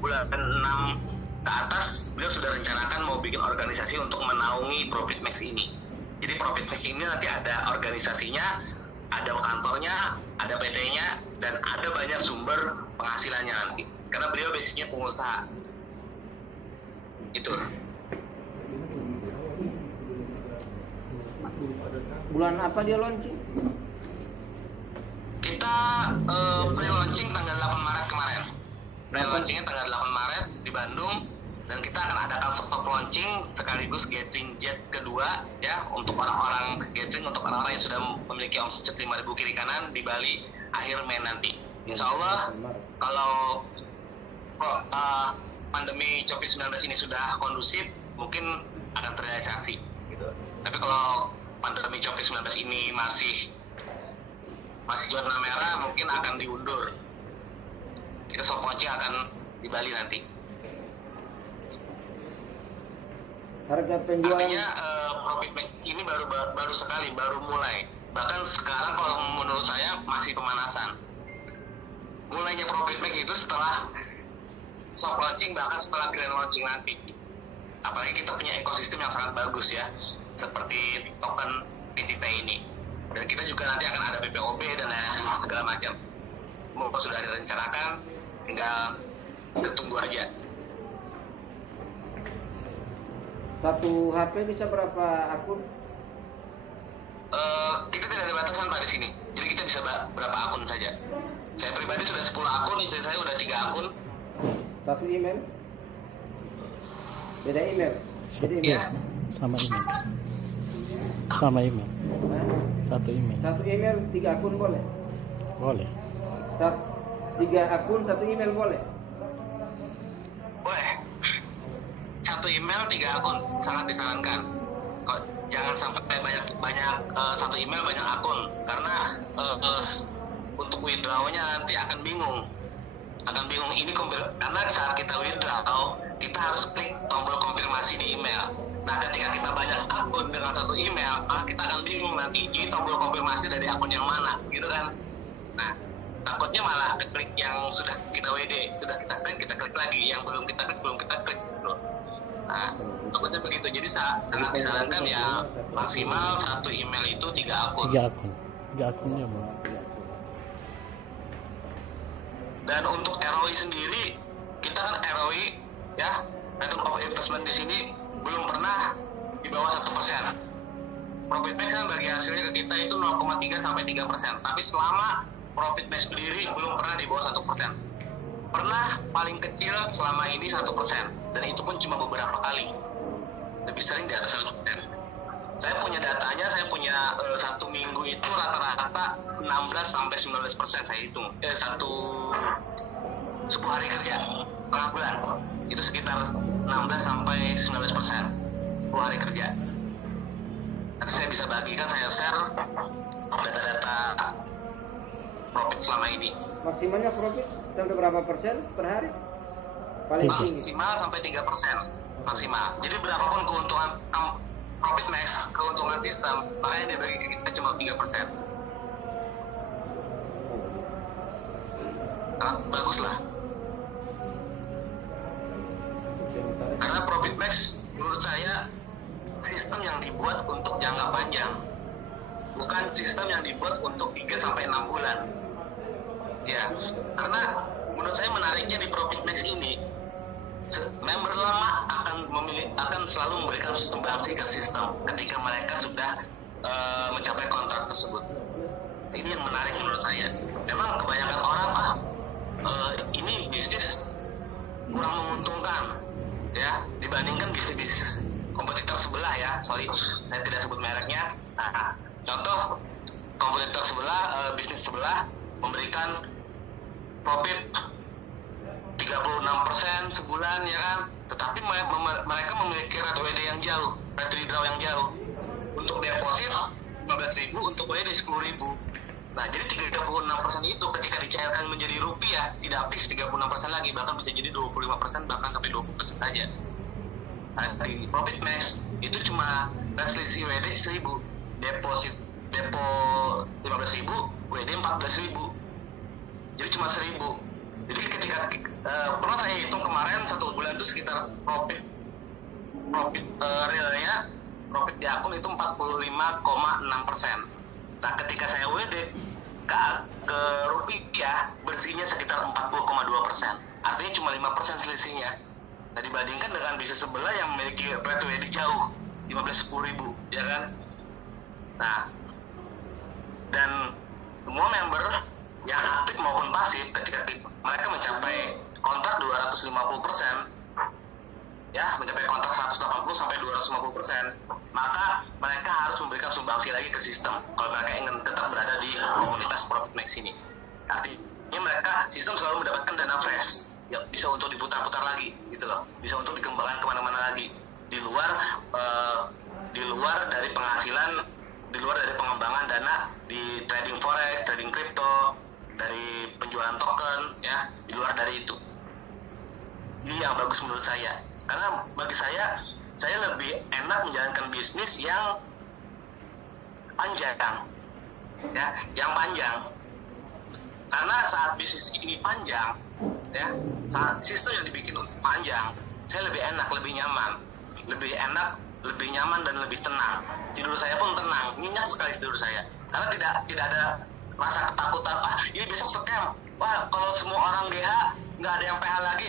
bulan 6 ke atas beliau sudah rencanakan mau bikin organisasi untuk menaungi Profit Max ini. Jadi Profit Max ini nanti ada organisasinya, ada kantornya, ada PT-nya, dan ada banyak sumber penghasilannya nanti. Karena beliau basicnya pengusaha. Itu. Bulan apa dia launching? Kita pre-launching tanggal 8 Maret kemarin. Pre-launchingnya tanggal 8 Maret di Bandung. Dan kita akan adakan soft launching sekaligus gathering jet kedua ya untuk orang-orang gathering, untuk orang-orang yang sudah memiliki omset 5.000 kiri kanan di Bali akhir Mei nanti. Insya Allah kalau pandemi COVID-19 ini sudah kondusif mungkin akan terrealisasi gitu. Tapi kalau pandemi COVID-19 ini masih zona merah mungkin akan diundur. Kita soft launching akan di Bali nanti. Harga penjualan Artinya Profit Max ini baru sekali, baru mulai. Bahkan sekarang kalau menurut saya masih pemanasan. Mulainya Profit Max itu setelah soft launching, bahkan setelah grand launching nanti. Apalagi kita punya ekosistem yang sangat bagus ya, seperti token PTP ini. Dan kita juga nanti akan ada PPOB dan lain-lain segala macam. Semua sudah direncanakan, tinggal ketunggu aja. satu HP bisa berapa akun? Kita tidak ada batasan Pak di sini. Jadi kita bisa berapa akun saja. Saya pribadi sudah 10 akun, istri saya udah 3 akun. Satu email? Beda email? Beda email? Iya. Sama email. Sama email. Hah? Satu email. Satu email 3 akun boleh? Boleh. 3 akun 1 email boleh? Boleh. 1 email 3 akun sangat disarankan. Jangan sampai banyak 1 email banyak akun karena untuk withdraw-nya nanti akan bingung ini karena saat kita withdraw kita harus klik tombol konfirmasi di email. Nah ketika kita banyak akun dengan 1 email kita akan bingung nanti ini tombol konfirmasi dari akun yang mana gitu kan. Nah takutnya malah klik yang sudah kita WD, sudah kita klik lagi, yang belum kita klik gitu. Nah, takutnya begitu. Jadi sangat disarankan ya maksimal 1 email itu 3 akun. 3 akun. 3 akunnya Bang. Dan untuk ROI sendiri, kita kan ROI ya, return of investment di sini belum pernah di bawah 1%. Profit Max kan bagi hasilnya ke kita itu 0,3 sampai 3%. Tapi selama Profit Max sendiri belum pernah di bawah 1%. Pernah paling kecil selama ini 1%, dan itu pun cuma beberapa kali. Lebih sering di atas 1%. Saya punya datanya, saya punya 1 minggu itu rata-rata 16 sampai 19% saya hitung. 10 hari kerja, tengah bulan. Itu sekitar 16 sampai 19% 10 hari kerja. Nanti saya bisa bagikan, saya share data-data profit selama ini. Maksimalnya profit sampai berapa persen per hari? Paling tinggi. Maksimal sampai 3% maksimal. Jadi berapapun keuntungan Profit Max, keuntungan sistem, makanya dibagi ke kita cuma 3%. Sangat bagus lah. Karena Profit Max menurut saya sistem yang dibuat untuk jangka panjang, bukan sistem yang dibuat untuk 3 sampai 6 bulan. Ya, karena menurut saya menariknya di Profit Max ini, member lama akan selalu memberikan sumbangsi ke sistem ketika mereka sudah mencapai kontrak tersebut. Ini yang menarik menurut saya. Memang kebanyakan orang ini bisnis kurang menguntungkan ya dibandingkan bisnis kompetitor sebelah ya. Sorry, saya tidak sebut mereknya. Nah, contoh kompetitor sebelah, bisnis sebelah memberikan profit 36% sebulan ya kan, tetapi mereka memiliki rate WD yang jauh, rate withdraw yang jauh. Untuk deposit 15.000, untuk WD 10.000. Nah, jadi 36% itu ketika dicairkan menjadi rupiah tidak fix 36% lagi, bahkan bisa jadi 25%, bahkan sampai 20% saja. Nah, di Profit Max itu cuma selisih WD 1.000, depo 15.000, WD 14.000. Jadi cuma 1.000. Jadi ketika pernah saya hitung kemarin kemarin 1 bulan itu sekitar profit realnya, profit di akun itu 45,6%. Nah, ketika saya WD ke rupiah, bersihnya sekitar 40,2%. Artinya cuma 5% selisihnya. Nah, dibandingkan dengan bisnis sebelah yang memiliki rate WD jauh 15-10 ribu, ya kan? Nah, dan semua member yang aktif maupun pasif, ketika mereka mencapai kontrak 250%, ya mencapai kontrak 180 sampai 250%, maka mereka harus memberikan sumbangsi lagi ke sistem kalau mereka ingin tetap berada di komunitas Profit Max ini. Artinya mereka, sistem selalu mendapatkan dana fresh yang bisa untuk diputar-putar lagi gitu loh, bisa untuk dikembangkan kemana-mana lagi di luar dari penghasilan, di luar dari pengembangan dana di trading forex, trading crypto, dari penjualan token, ya di luar dari itu. Ini yang bagus menurut saya, karena bagi saya lebih enak menjalankan bisnis yang panjang, ya, yang panjang. Karena saat bisnis ini panjang, ya, saat sistem yang dibikin untuk panjang, saya lebih enak, lebih nyaman, dan lebih tenang. Tidur saya pun tenang, nyenyak sekali tidur saya, karena tidak ada rasa ketakutan. Ini besok scam. Kalau semua orang GH nggak ada yang PH lagi.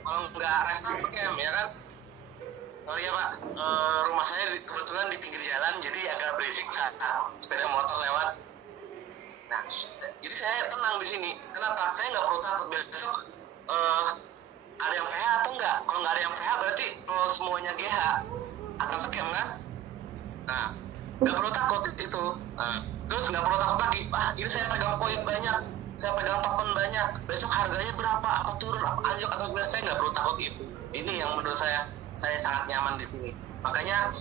Kalau nggak restart scam, ya kan? Sorry ya Pak, rumah saya kebetulan di pinggir jalan, jadi agak berisik saat sepeda motor lewat. Nah, jadi saya tenang di sini. Kenapa? Saya nggak perlu takut besok ada yang PH atau enggak. Kalau nggak ada yang PH berarti kalau semuanya GH akan scam kan? Nah, nggak perlu takut itu. Terus nggak perlu takut lagi. Ini saya pegang koin banyak, saya pegang token banyak. Besok harganya berapa? Apa turun? Apa anjlok? Atau gimana? Saya nggak perlu takut itu. Ini yang menurut saya sangat nyaman di sini. Makanya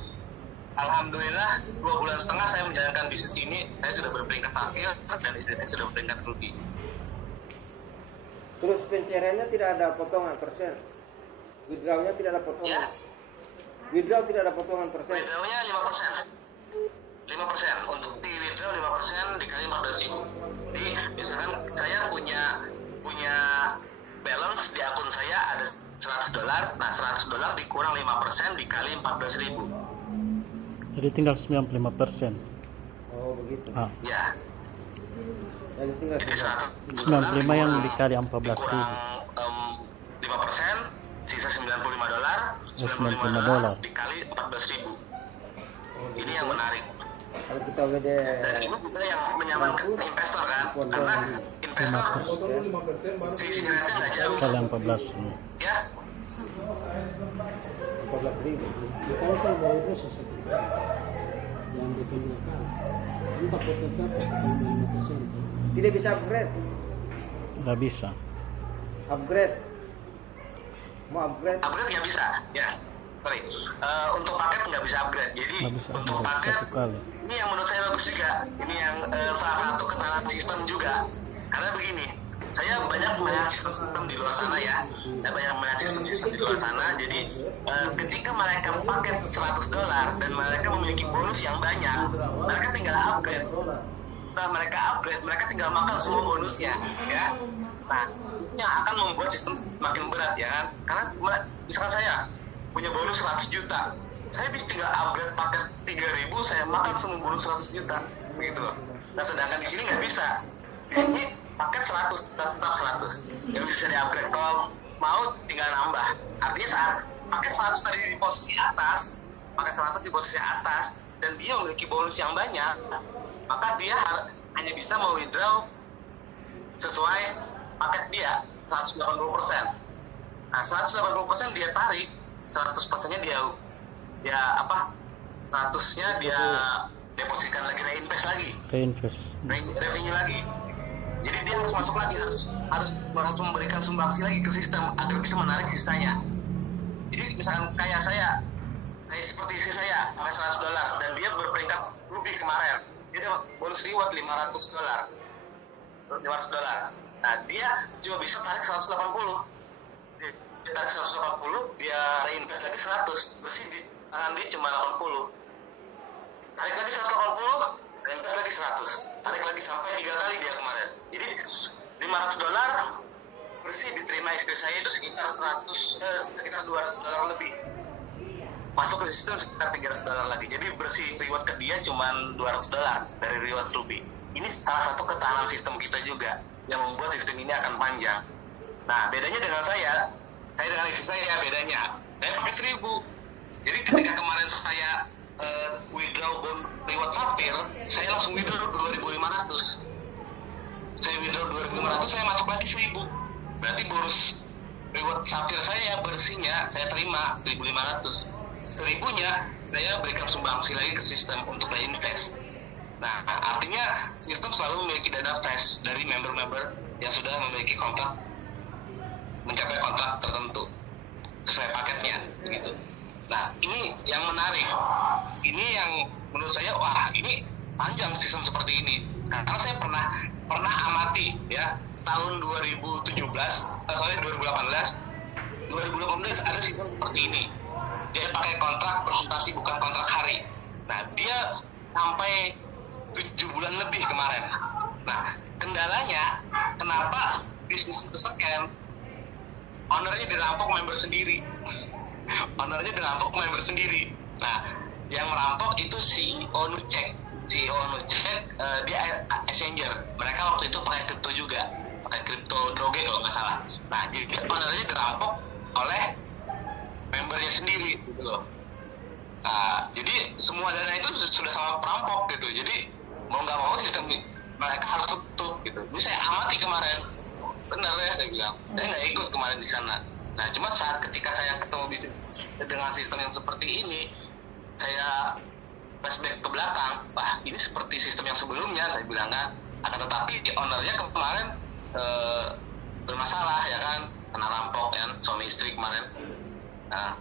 alhamdulillah 2,5 bulan saya menjalankan bisnis ini, saya sudah berperingkat Safir dan istri saya sudah berperingkat Ruby. Terus pencairannya tidak ada potongan persen, withdrawnya tidak ada potongan. Ya. Withdraw tidak ada potongan persen. Withdrawnya 5%. Untuk di withdraw 5% dikali 14.000. Jadi misalkan saya punya balance di akun saya ada $100. Nah, $100 dikurang 5% dikali 14.000. Jadi tinggal 95%. Oh begitu. Ya. Jadi tinggal Jadi 95 yang dikali 14.000. dikurang 5%, sisa $95. $95 dikali 14.000. Ini yang menarik. Kalau kita WD Dan ini juga yang menyamankan investor kan, karena investor sisi rate nggak jauh, Kali 14. ya. 14.000. Kalau baru itu sesuatu yang bikin nakal, entah potong berapa, 5%. tidak bisa upgrade. Nggak bisa. Upgrade. Mau upgrade? Upgrade nggak bisa, ya. Sorry. Untuk paket nggak bisa upgrade. Jadi Nggak bisa untuk upgrade paket satu kali. ini yang menurut saya bagus juga. Ini yang salah satu kesalahan sistem juga. Karena begini, saya banyak melihat sistem di luar sana ya. Saya banyak melihat sistem di luar sana. Jadi ketika mereka paket $100 dan mereka memiliki bonus yang banyak, mereka tinggal upgrade. Nah, mereka tinggal makan semua bonusnya, ya. Nah, ini akan membuat sistem makin berat, ya kan? Karena misalkan saya punya bonus 100 juta, saya bisa tinggal upgrade paket 3.000, saya makan semua bonus 100 juta, begitu loh. Nah, sedangkan di sini nggak bisa. Di sini paket 100 dan tetap 100, yang bisa di-upgrade. Kalau mau tinggal nambah. Artinya saat paket 100 tadi di posisi atas, paket 100 di posisi atas, dan dia memiliki bonus yang banyak, maka dia hanya bisa mau-withdraw sesuai paket dia 180%. Nah, 180% dia tarik, 100%-nya dia 100-nya dia depositkan lagi, Reinvest. revenue lagi. Jadi dia harus masuk lagi, harus memberikan sumbangsi lagi ke sistem agar bisa menarik sisanya. Jadi misalkan kayak seperti istri saya pakai $100 dan dia berperingkat Ruby kemarin, dia dapat bonus reward $500. Nah, dia cuma bisa tarik 180. Dia tarik 180, dia reinvest lagi 100, bersih di tangan dia cuma 80. Tarik lagi 180, reinvest lagi 100, tarik lagi sampai 3 kali dia kemarin. Jadi $500 bersih diterima istri saya itu sekitar sekitar $200 lebih. Masuk ke sistem sekitar $300 lagi. Jadi bersih reward ke dia cuma $200 dari reward Ruby. Ini salah satu ketahanan sistem kita juga yang membuat sistem ini akan panjang. Nah, bedanya dengan saya dengan istri saya bedanya. Saya pakai 1.000. Jadi ketika kemarin saya withdraw bond reward Sapphire, saya langsung withdraw 2.500. Saya withdraw 2.500, saya masuk lagi 1.000. Berarti bonus reward Sapphire saya bersihnya saya terima 1.500. 1.000-nya saya berikan sumbangsi lagi ke sistem untuk reinvest. Nah, artinya sistem selalu memiliki dana fresh dari member-member yang sudah memiliki kontrak, mencapai kontrak tertentu sesuai paketnya, begitu. Nah, ini yang menarik. Ini yang menurut saya, wah ini panjang sistem seperti ini. Karena saya pernah amati ya tahun 2018 ada sistem seperti ini. Dia pakai kontrak presentasi bukan kontrak hari. Nah, dia sampai 7 bulan lebih kemarin. Nah, kendalanya kenapa bisnis itu scam? Ownernya dirampok member sendiri. Nah, yang merampok itu CEO Nucek. Dia exchanger. Mereka waktu itu pakai kripto juga, pakai kripto Doge kalau nggak salah. Nah, jadi ownernya dirampok oleh membernya sendiri gitu loh. Nah, jadi semua dana itu sudah sama perampok gitu. Jadi mau nggak mau sistem mereka harus tutup gitu. Ini saya amati kemarin, benar ya saya bilang. Saya nggak ikut kemarin di sana. Nah, cuma saat ketika saya ketemu dengan sistem yang seperti ini, saya flashback ke belakang, wah ini seperti sistem yang sebelumnya, saya bilang kan. Akan tetapi ownernya kemarin bermasalah ya kan, kena rampok kan, suami istri kemarin. Nah,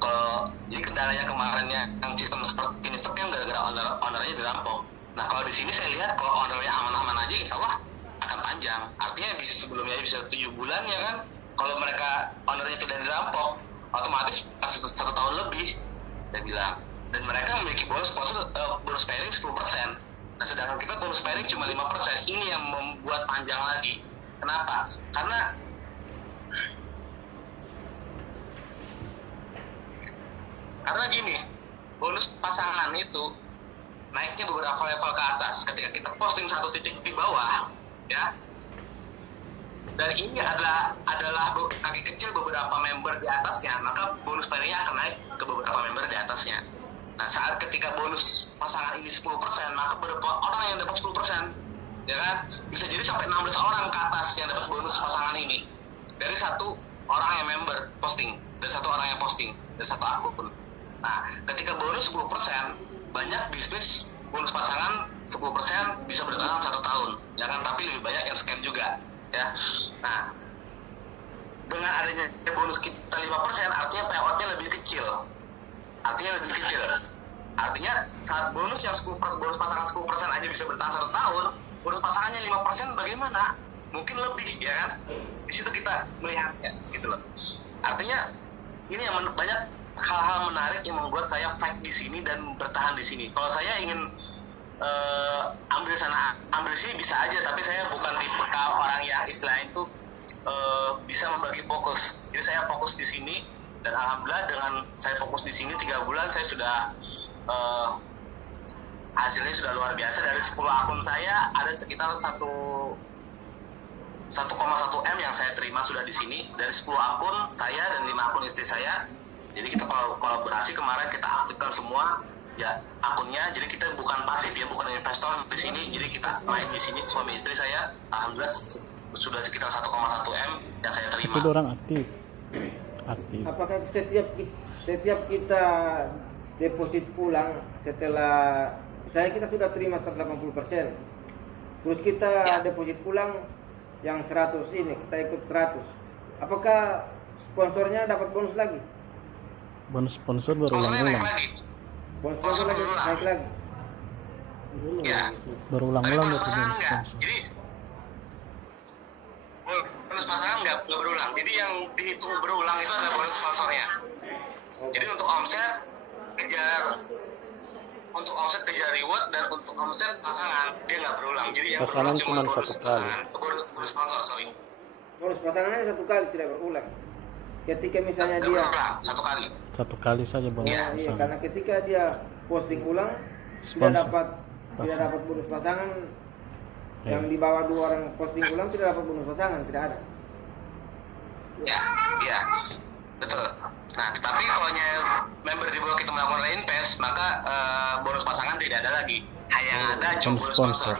kalau jadi kendalanya kemarinnya yang sistem seperti ini scam gara-gara ownernya dirampok. Nah, kalau di sini saya lihat kalau ownernya aman-aman aja, insya Allah akan panjang. Artinya bisnis sebelumnya bisa 7 bulan ya kan. Kalau mereka ownernya tidak dirampok, otomatis pasti 1 tahun lebih, saya bilang. Dan mereka memiliki bonus pairing 10%. Nah, sedangkan kita bonus pairing cuma 5%. Ini yang membuat panjang lagi. Kenapa? Karena gini, bonus pasangan itu naiknya beberapa level ke atas. Ketika kita posting 1 titik di bawah, ya, dan ini adalah kaki kecil beberapa member di atasnya, maka bonus pairingnya akan naik ke beberapa member di atasnya. Nah, saat ketika bonus pasangan ini 10%, maka beberapa orang yang dapat 10%, ya kan, bisa jadi sampai 16 orang ke atas yang dapat bonus pasangan ini dari 1 orang yang member posting, dari 1 orang yang posting, dari 1 akun. Nah, ketika bonus 10%, banyak bisnis bonus pasangan 10% bisa bertahan 1 tahun, ya kan, tapi lebih banyak yang scam juga, ya. Nah, dengan adanya bonus kita 5%, artinya payout-nya lebih kecil. Artinya saat bonus yang 10%, bonus pasangan 10% aja bisa bertahan 1 tahun, bonus pasangannya 5% bagaimana? Mungkin lebih, ya kan? Di situ kita melihatnya, gitu loh. Artinya ini yang banyak hal-hal menarik yang membuat saya fight di sini dan bertahan di sini. Kalau saya ingin ambil sana, ambil sini bisa aja, tapi saya bukan tipe orang yang istilahnya itu bisa membagi fokus. Jadi saya fokus di sini, dan alhamdulillah dengan saya fokus di sini 3 bulan saya sudah hasilnya sudah luar biasa. Dari 10 akun saya ada sekitar 1,1 M yang saya terima sudah di sini. Dari 10 akun saya dan 5 akun istri saya. Jadi kita kolaborasi kemarin, kita aktifkan semua ya akunnya. Jadi kita bukan pasif ya, bukan investor di sini. Jadi kita main di sini suami istri saya. Alhamdulillah sudah sekitar 1,1 M yang saya terima. Itu orang aktif. Apakah setiap kita deposit ulang setelah misalnya kita sudah terima 180%, terus kita deposit ulang yang 100 ini, kita ikut 100, apakah sponsornya dapat bonus lagi? Bonus sponsor berulang-ulang. Bonus sponsor lagi naik lagi. Ya. Berulang-ulang Tapi itu pasangan bonus enggak. sponsor. Jadi bonus pasangan nggak berulang. Jadi yang dihitung berulang itu adalah bonus sponsornya. Jadi untuk omset kejar untuk omset kejar reward dan untuk omset pasangan dia nggak berulang. Jadi yang Pasangan berulang cuma bonus satu kali. pasangan, bonus sponsor sorry. Bonus pasangannya satu kali, tidak berulang. Ketika misalnya Nggak dia berulang satu kali. Satu kali saja bonus iya, pasangan. karena ketika dia posting ulang Sponsor. tidak dapat bonus pasangan. Iya. Yang di bawah 2 orang posting ulang tidak dapat bonus pasangan, tidak ada. Ya, betul. Nah, tetapi kalau member di bawah kita melakukan reinvest, maka bonus pasangan tidak ada lagi. Yang ada cuma bonus sponsor.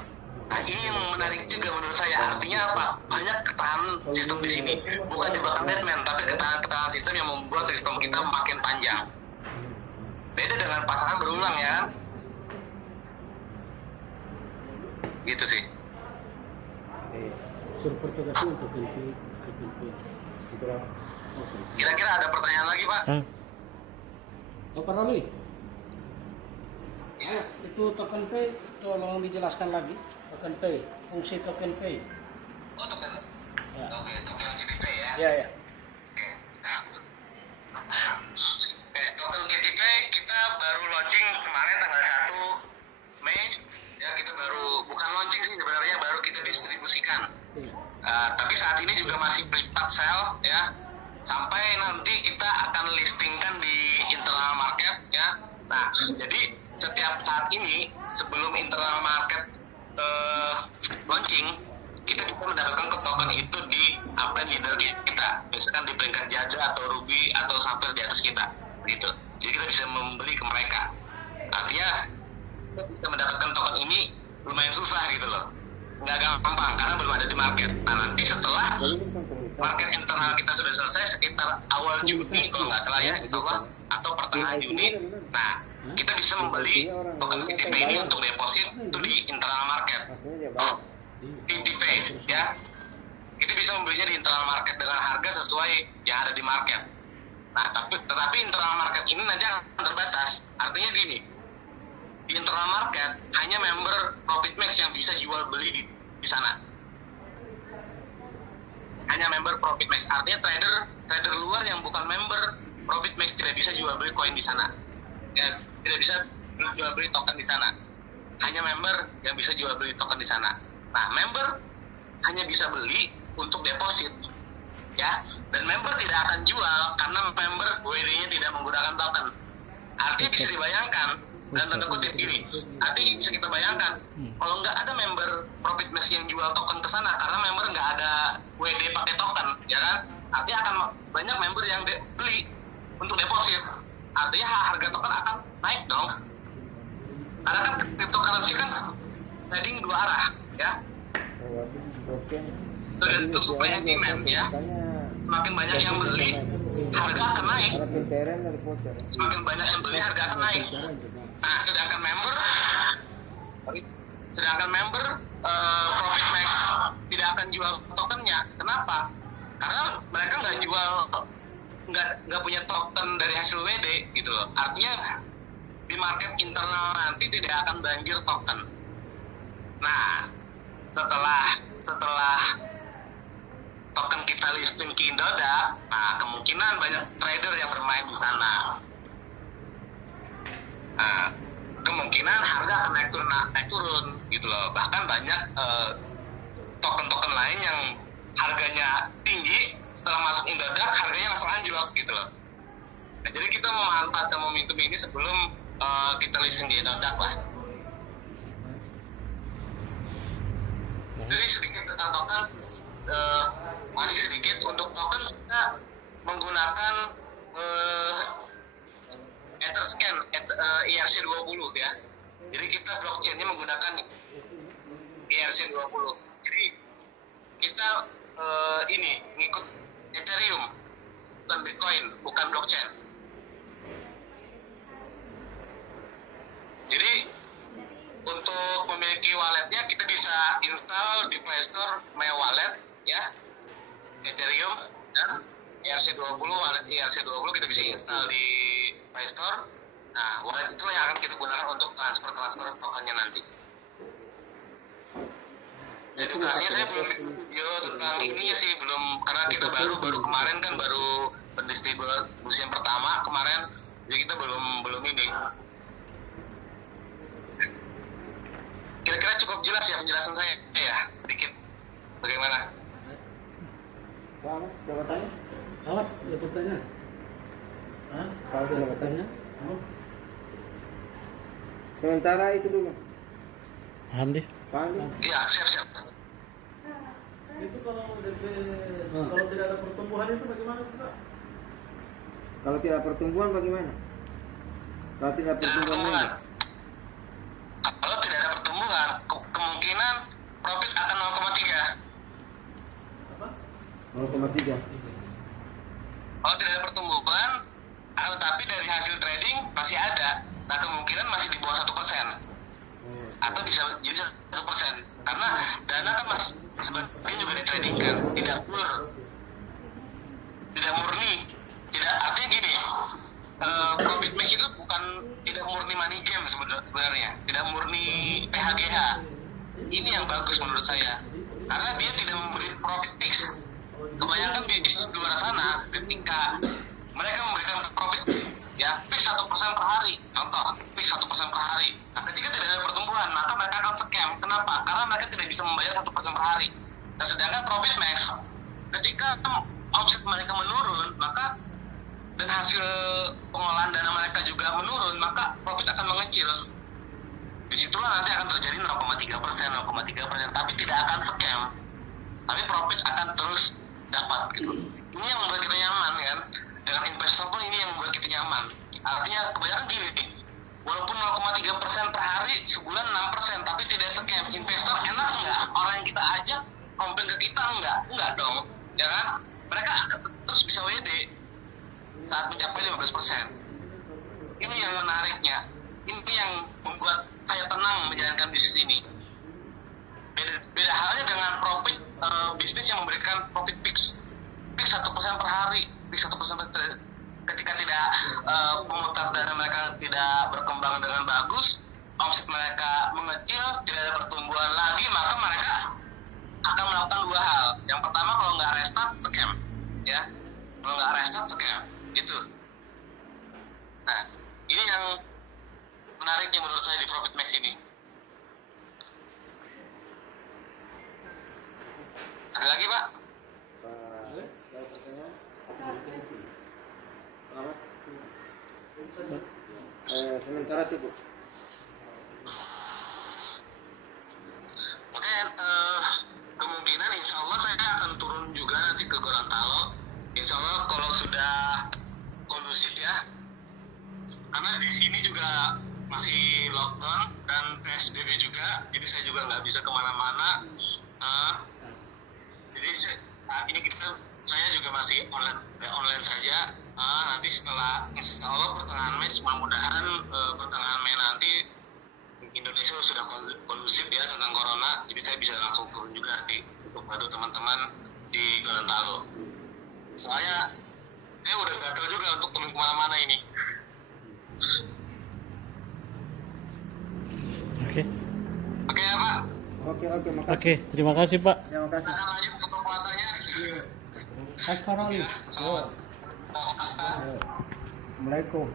Nah, ini yang menarik juga menurut saya. Artinya apa? Banyak ketahanan sistem di sini. Bukan jebakan Batman, tapi ketahanan sistem yang membuat sistem kita makin panjang. Beda dengan pasangan berulang ya. Gitu sih. Server tugasnya untuk NP. Itulah. Oke. Kira-kira ada pertanyaan lagi, Pak? Pak Roli, itu token pay tolong dijelaskan lagi. Token pay, fungsi token pay. Oh, token. Ya. Oke, token GTP ya. Ya, ya. Token GTP kita baru launching kemarin tanggal 1 Mei. Ya, kita baru bukan launching sih sebenarnya, baru kita distribusikan. Iya. Tapi saat ini juga masih pre-pack sale ya. Sampai nanti kita akan listingkan di internal market ya. Nah, jadi setiap saat ini sebelum internal market launching, kita bisa mendapatkan token itu di upline leader kita. Misalkan di peringkat Jada atau Ruby atau sampai di atas kita, gitu. Jadi kita bisa membeli ke mereka. Artinya kita bisa mendapatkan token ini lumayan susah gitu loh. Nggak gampang karena belum ada di market. Nah, nanti setelah market internal kita sudah selesai sekitar awal Juni kalau nggak salah ya, insya Allah, atau pertengahan Juni. Nah, kita bisa membeli token VTP ini untuk deposit itu di internal market. VTP ya, kita bisa membelinya di internal market dengan harga sesuai yang ada di market. Nah, tetapi internal market ini nanti akan terbatas. Artinya gini, di internal market hanya member Profit Max yang bisa jual beli di sana. Hanya member Profit Max. Artinya trader luar yang bukan member Profit Max tidak bisa jual beli koin di sana. Ya, tidak bisa jual beli token di sana. Hanya member yang bisa jual beli token di sana. Nah, member hanya bisa beli untuk deposit. Ya, dan member tidak akan jual karena member WD-nya tidak menggunakan token. Artinya bisa dibayangkan dan tanda kutip gini. Artinya bisa kita bayangkan kalau nggak ada member Profit Max yang jual token ke sana karena member nggak ada WD pakai token, ya kan? Artinya akan banyak member yang beli untuk deposit. Artinya harga token akan naik dong. Karena kan cryptocurrency kan trading dua arah, ya. Tergantung supply and demand, ya. Semakin banyak yang beli, harga akan naik. Semakin banyak yang beli, harga akan naik. Nah, sedangkan member Profit Max tidak akan jual tokennya. Kenapa? Karena mereka nggak punya token dari hasil WD gitu loh. Artinya di market internal nanti tidak akan banjir token. Nah, setelah token kita listing ke Indodax, nah kemungkinan banyak trader yang bermain di sana. Nah, kemungkinan harga akan naik turun gitu loh. Bahkan banyak token-token lain yang harganya tinggi, setelah masuk Indodax harganya langsung anjlok gitu loh. Nah, jadi kita memanfaatkan momentum ini sebelum kita listing di Indodax lah. Itu sih sedikit tentang token. Masih sedikit untuk token kita menggunakan Etherscan ERC20 ya. Jadi kita blockchainnya menggunakan ERC20. Jadi kita ini ngikut Ethereum, bukan Bitcoin, bukan blockchain. Jadi untuk memiliki walletnya kita bisa install di Play Store My Wallet ya, Ethereum dan ERC20, wallet ERC20 kita bisa install di Play Store. Nah, wallet itulah yang akan kita gunakan untuk transfer tokennya nanti. Edukasinya saya belum video tentang ininya sih, belum, karena kita baru kemarin kan baru pendistribusi yang pertama kemarin, jadi kita belum ini. Kira-kira cukup jelas ya penjelasan saya ya, sedikit bagaimana? Pak Ahmad, jawabannya? Awak, ada pertanyaan? Kalau Ada tidak bertanya. pertanyaan? Sementara itu dulu. Andi. Pak Andi. Iya, siap. Itu kalau DP, Ah. kalau tidak ada pertumbuhan itu bagaimana Pak? Kalau tidak pertumbuhan bagaimana? Kalau tidak Tidak ada pertumbuhan pertumbuhan. lagi? Kalau tidak ada pertumbuhan, kemungkinan profit akan 0,3. Apa? 0,3. Kalau tidak ada pertumbuhan, tetapi dari hasil trading masih ada. Nah, kemungkinan masih di bawah 1%. Atau bisa jadi 1%. Karena dana kan masih sebenarnya juga di trading kan, tidak pure, tidak murni. Tidak, artinya gini, profit max itu bukan tidak murni money game sebenarnya, tidak murni PHGH. Ini yang bagus menurut saya, karena dia tidak memberi profit fix. Kebanyakan di bisnis di luar sana, ketika mereka memberikan profit ya fix 1% per hari, contoh fix 1% per hari. Nah, ketika tidak ada pertumbuhan, maka mereka akan scam. Kenapa? Karena mereka tidak bisa membayar 1% per hari. Nah, sedangkan profit max, ketika omset mereka menurun, maka dan hasil pengelolaan dana mereka juga menurun, maka profit akan mengecil. Disitulah nanti akan terjadi 0,3%, tapi tidak akan scam. Tapi profit akan terus dapat gitu. Ini yang membuat kita nyaman kan. Dengan investor pun ini yang membuat kita nyaman. Artinya kebanyakan gini, walaupun 0,3% per hari, sebulan 6%, tapi tidak scam. Investor enak nggak? Orang yang kita ajak komplain ke kita enggak dong, ya kan? Mereka akan terus bisa WD saat mencapai 15%. Ini yang menariknya. Ini yang membuat saya tenang menjalankan bisnis ini. Beda halnya dengan profit bisnis yang memberikan profit fix 1% per hari, fix 1% ketika tidak pemutar dana mereka tidak berkembang dengan bagus, omset mereka mengecil, tidak ada pertumbuhan lagi, maka mereka akan melakukan dua hal. Yang pertama, kalau nggak restart, scam, ya. Kalau nggak restart, scam, itu. Nah, ini yang menariknya menurut saya di profit max ini. Ada lagi, Pak? Ada pertanyaan? Ahmad? Sementara cukup. Oke, kemungkinan insya Allah saya akan turun juga nanti ke Gorontalo. Insya Allah kalau sudah kondusif ya. Karena di sini juga masih lockdown dan PSBB juga, jadi saya juga nggak bisa kemana-mana. Jadi saat ini saya juga masih online saja. Nanti setelah insya Allah pertengahan Mei, mudah-mudahan pertengahan Mei nanti Indonesia sudah kondusif ya tentang corona, jadi saya bisa langsung turun juga nanti untuk bantu teman-teman di Gorontalo. Soalnya saya udah gagal juga untuk turun kemana-mana ini. Oke. Oke ya Pak. Oke, makasih. Oke, terima kasih Pak. Terima kasih. Kita lanjut ke puasanya. Asparoli. Selamat. Assalamualaikum.